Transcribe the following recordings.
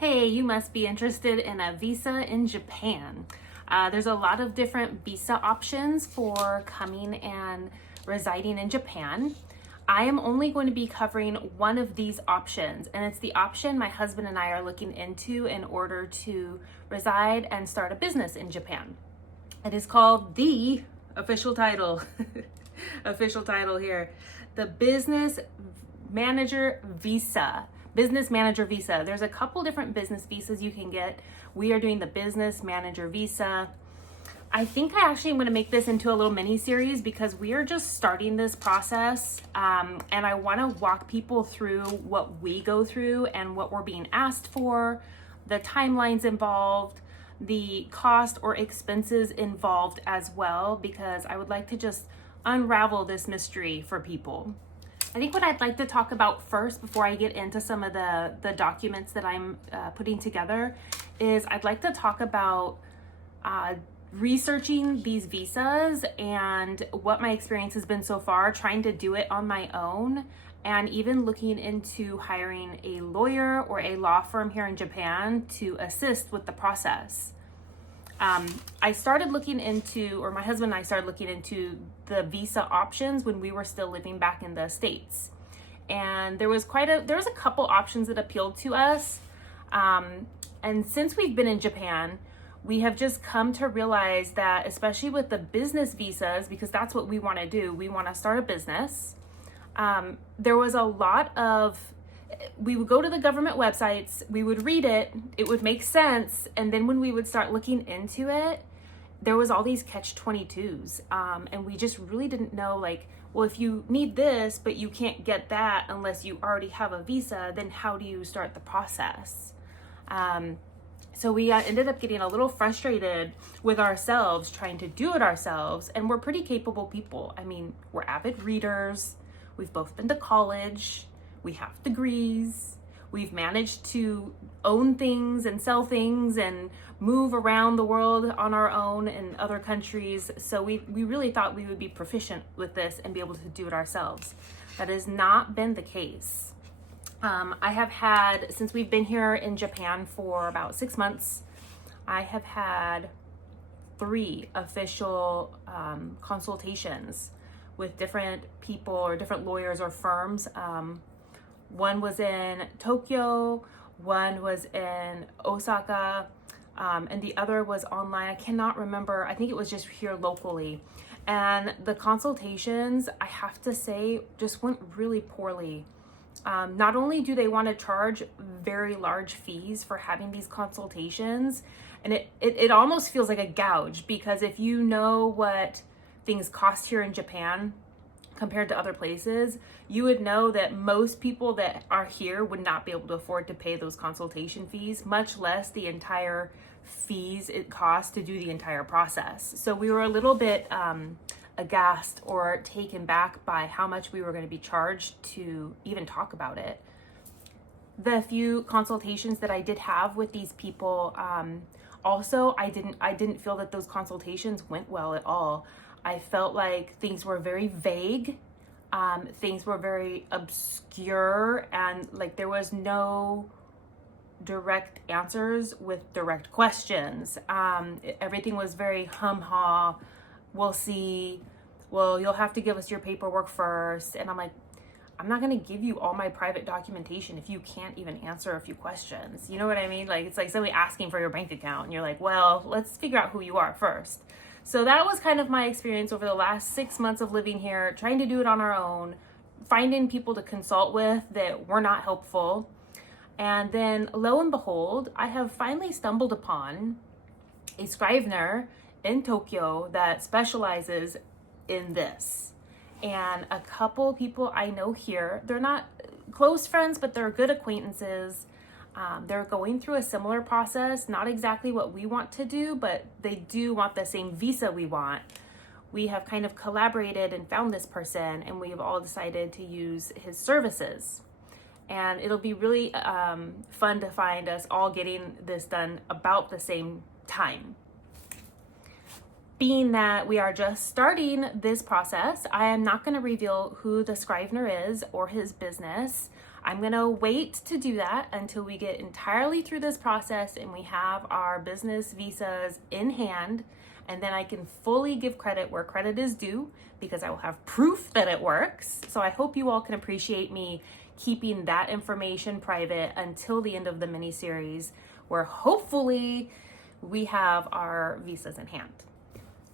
Hey, you must be interested in a visa in Japan. There's a lot of different visa options for coming and residing in Japan. I am only going to be covering one of these options, and it's the option my husband and I are looking into in order to reside and start a business in Japan. It is called the official title, official title here, the Business Manager Visa. Business Manager Visa. There's a couple different business visas you can get. We are doing the Business Manager Visa. I think I actually am going to make this into a little mini series because we are just starting this process, and I want to walk people through what we go through and what we're being asked for, the timelines involved, the cost or expenses involved as well, because I would like to just unravel this mystery for people. I think what I'd like to talk about first before I get into some of the documents that I'm putting together is I'd like to talk about researching these visas and what my experience has been so far, trying to do it on my own, and even looking into hiring a lawyer or a law firm here in Japan to assist with the process. I started looking into, or my husband and I started looking into the visa options when we were still living back in the States. And there was a couple options that appealed to us. And since we've been in Japan, we have just come to realize that, especially with the business visas, because that's what we want to do, we want to start a business. There was a lot of, we would go to the government websites, we would read it, it would make sense, and then when we would start looking into it, there was all these catch-22s, and we just really didn't know, like, well, if you need this, but you can't get that unless you already have a visa, then how do you start the process? So we ended up getting a little frustrated with ourselves trying to do it ourselves, and we're pretty capable people. I mean, we're avid readers, we've both been to college, we have degrees, we've managed to own things and sell things and move around the world on our own in other countries. So we really thought we would be proficient with this and be able to do it ourselves. That has not been the case. I have had, since we've been here in Japan for about 6 months, I have had 3 official consultations with different people or different lawyers or firms. One was in Tokyo, one was in Osaka, and the other was online. I cannot remember. I think it was just here locally. And the consultations, I have to say, just went really poorly. Not only do they want to charge very large fees for having these consultations, and it almost feels like a gouge, because if you know what things cost here in Japan compared to other places, you would know that most people that are here would not be able to afford to pay those consultation fees, much less the entire fees it costs to do the entire process. So we were a little bit aghast or taken back by how much we were going to be charged to even talk about it. The few consultations that I did have with these people, also, I didn't feel that those consultations went well at all. I felt like things were very vague, things were very obscure, and like there was no direct answers with direct questions. Everything was very hum-ha, we'll see, well, you'll have to give us your paperwork first. And I'm like, I'm not going to give you all my private documentation if you can't even answer a few questions. You know what I mean? Like, it's like somebody asking for your bank account and you're like, well, let's figure out who you are first. So that was kind of my experience over the last 6 months of living here, trying to do it on our own, finding people to consult with that were not helpful. And then lo and behold, I have finally stumbled upon a scrivener in Tokyo that specializes in this. And a couple people I know here, they're not close friends, but they're good acquaintances. They're going through a similar process, not exactly what we want to do, but they do want the same visa we want. We have kind of collaborated and found this person, and we have all decided to use his services. And it'll be really fun to find us all getting this done about the same time. Being that we are just starting this process, I am not going to reveal who the scrivener is or his business. I'm gonna wait to do that until we get entirely through this process and we have our business visas in hand, and then I can fully give credit where credit is due because I will have proof that it works. So I hope you all can appreciate me keeping that information private until the end of the mini series, where hopefully we have our visas in hand.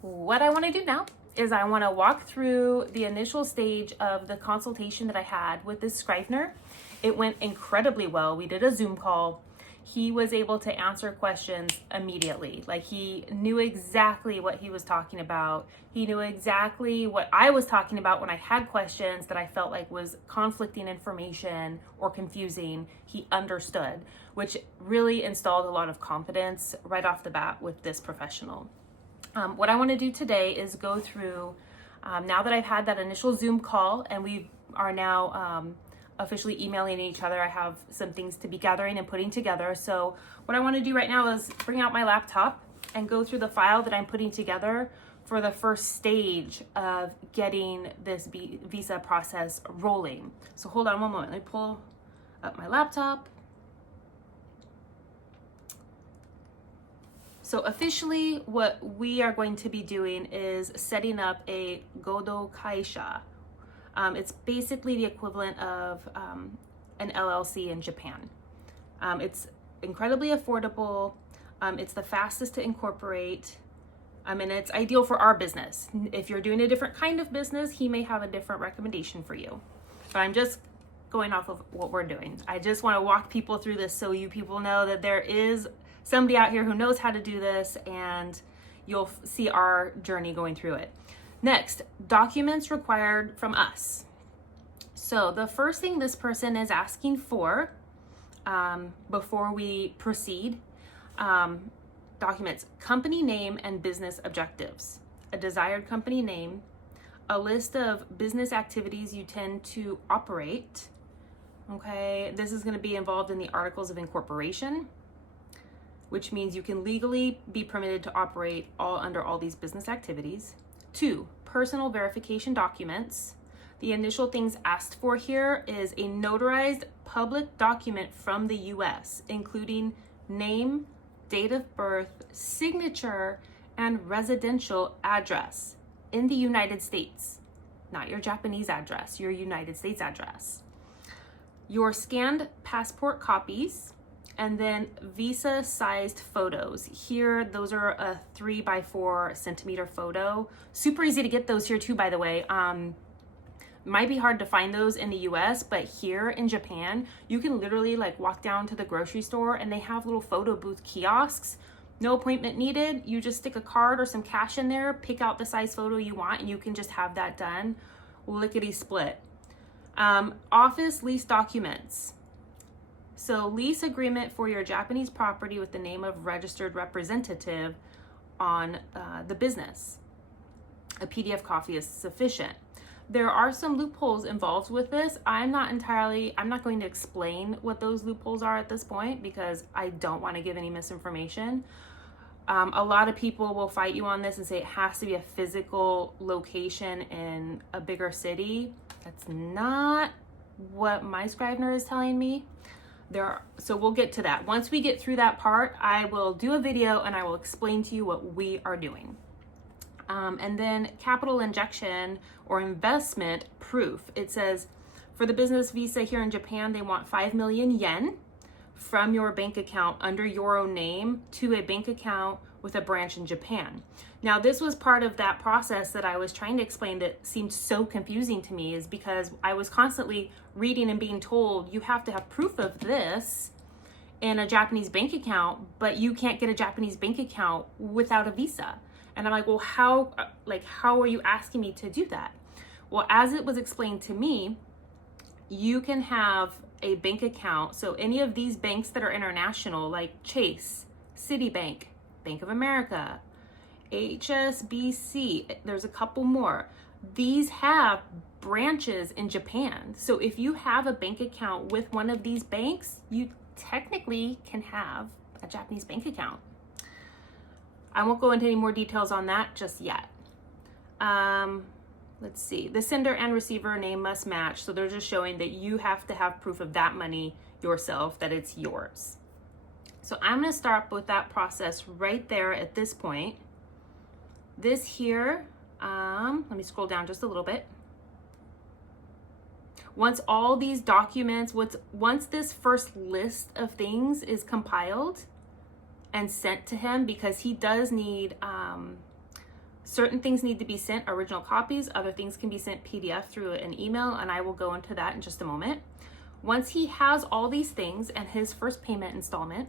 What I want to do now is I want to walk through the initial stage of the consultation that I had with this Scrivener. It went incredibly well. We did a Zoom call. He was able to answer questions immediately. Like, he knew exactly what he was talking about. He knew exactly what I was talking about when I had questions that I felt like was conflicting information or confusing. He understood, which really installed a lot of confidence right off the bat with this professional. What I want to do today is go through, now that I've had that initial Zoom call and we are now officially emailing each other, I have some things to be gathering and putting together. So what I want to do right now is bring out my laptop and go through the file that I'm putting together for the first stage of getting this visa process rolling. So hold on one moment. Let me pull up my laptop. So officially, what we are going to be doing is setting up a Godo Kaisha. It's basically the equivalent of an LLC in Japan. It's incredibly affordable. It's the fastest to incorporate. And it's ideal for our business. If you're doing a different kind of business, he may have a different recommendation for you. But I'm just going off of what we're doing. I just want to walk people through this so you people know that there is somebody out here who knows how to do this, and you'll see our journey going through it. Next, documents required from us. So the first thing this person is asking for before we proceed, documents: company name and business objectives, a desired company name, a list of business activities you tend to operate. Okay, this is going to be involved in the articles of incorporation, which means you can legally be permitted to operate under all these business activities. 2, personal verification documents. The initial things asked for here is a notarized public document from the US, including name, date of birth, signature, and residential address in the United States. Not your Japanese address, your United States address. Your scanned passport copies, and then visa-sized photos. Here, those are a 3x4 centimeter photo. Super easy to get those here too, by the way. Might be hard to find those in the US, but here in Japan, you can literally like walk down to the grocery store and they have little photo booth kiosks. No appointment needed. You just stick a card or some cash in there, pick out the size photo you want, and you can just have that done. Lickety split. Office lease documents. So lease agreement for your Japanese property with the name of registered representative on the business. A PDF copy is sufficient. There are some loopholes involved with this. I'm not going to explain what those loopholes are at this point because I don't want to give any misinformation. A lot of people will fight you on this and say it has to be a physical location in a bigger city. That's not what my Scrivener is telling me. So we'll get to that. Once we get through that part, I will do a video and I will explain to you what we are doing. And then capital injection or investment proof. It says for the business visa here in Japan, they want 5 million yen from your bank account under your own name to a bank account with a branch in Japan. Now, this was part of that process that I was trying to explain that seemed so confusing to me, is because I was constantly reading and being told you have to have proof of this in a Japanese bank account, but you can't get a Japanese bank account without a visa. And I'm like, well, how are you asking me to do that? Well, as it was explained to me, you can have a bank account. So any of these banks that are international, like Chase, Citibank, Bank of America, HSBC, there's a couple more. These have branches in Japan. So if you have a bank account with one of these banks, you technically can have a Japanese bank account. I won't go into any more details on that just yet. let's see, the sender and receiver name must match. So they're just showing that you have to have proof of that money yourself, that it's yours. So I'm going to start with that process right there at this point. This here, let me scroll down just a little bit. Once all these documents, once this first list of things is compiled and sent to him, because he does need, certain things need to be sent original copies, other things can be sent PDF through an email, and I will go into that in just a moment. Once he has all these things and his first payment installment,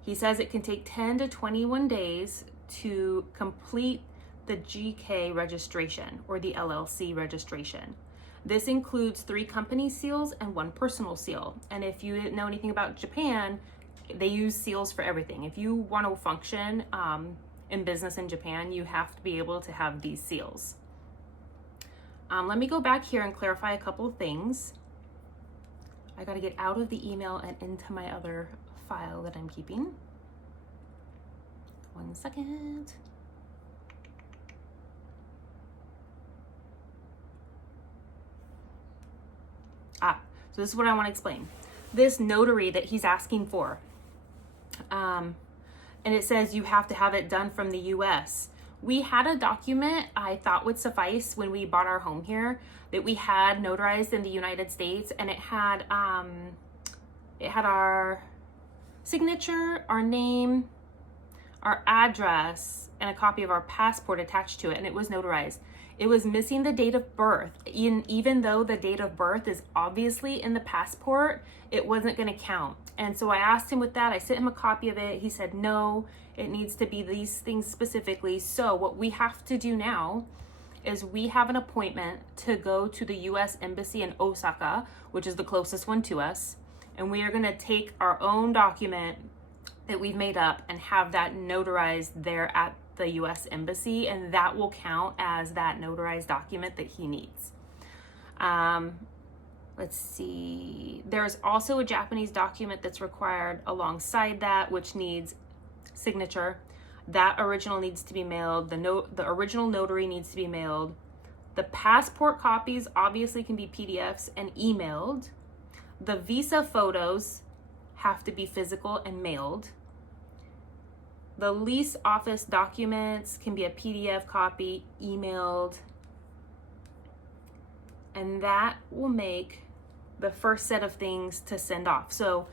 he says it can take 10 to 21 days to complete the GK registration or the LLC registration. This includes 3 company seals and 1 personal seal. And if you didn't know anything about Japan, they use seals for everything. If you want to function in business in Japan, you have to be able to have these seals. Let me go back here and clarify a couple of things. I got to get out of the email and into my other file that I'm keeping. 1 second. So this is what I want to explain. This notary that he's asking for, and it says you have to have it done from the US. We had a document I thought would suffice when we bought our home here that we had notarized in the United States, and it had our signature, our name, our address, and a copy of our passport attached to it, and it was notarized. It was missing the date of birth. Even though the date of birth is obviously in the passport, it wasn't going to count. And so I asked him with that. I sent him a copy of it. He said, no, it needs to be these things specifically. So what we have to do now is we have an appointment to go to the US Embassy in Osaka, which is the closest one to us. And we are going to take our own document that we've made up and have that notarized there at the US Embassy, and that will count as that notarized document that he needs. Let's see. There's also a Japanese document that's required alongside that, which needs signature. That original needs to be mailed. The original notary needs to be mailed. The passport copies obviously can be PDFs and emailed. The visa photos have to be physical and mailed. The lease office documents can be a PDF copy, emailed, and that will make the first set of things to send off. So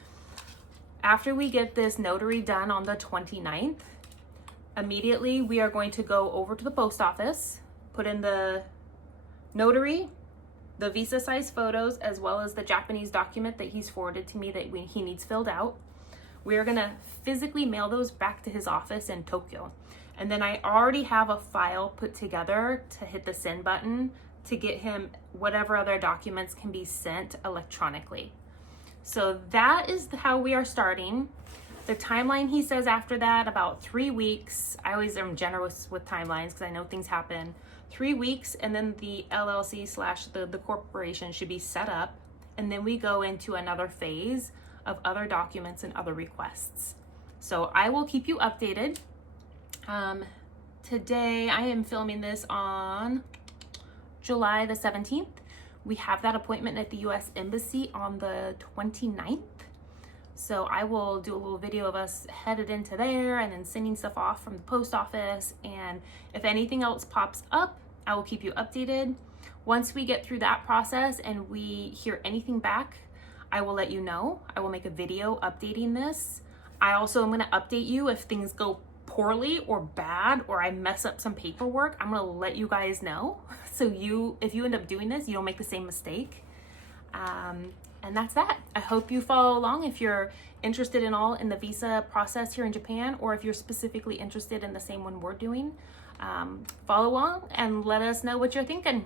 after we get this notary done on the 29th, immediately we are going to go over to the post office, put in the notary, the visa size photos, as well as the Japanese document that he's forwarded to me that he needs filled out. We are gonna physically mail those back to his office in Tokyo. And then I already have a file put together to hit the send button to get him whatever other documents can be sent electronically. So that is how we are starting. The timeline, he says after that, about 3 weeks. I always am generous with timelines because I know things happen. 3 weeks, and then the LLC / the corporation should be set up. And then we go into another phase of other documents and other requests. So I will keep you updated. Today I am filming this on July the 17th. We have that appointment at the US Embassy on the 29th. So I will do a little video of us headed into there and then sending stuff off from the post office. And if anything else pops up, I will keep you updated. Once we get through that process and we hear anything back, I will let you know. I will make a video updating this. I also am going to update you if things go poorly or bad or I mess up some paperwork. I'm going to let you guys know. So if you end up doing this, you don't make the same mistake. And that's that. I hope you follow along if you're interested in the visa process here in Japan, or if you're specifically interested in the same one we're doing. Follow along and let us know what you're thinking.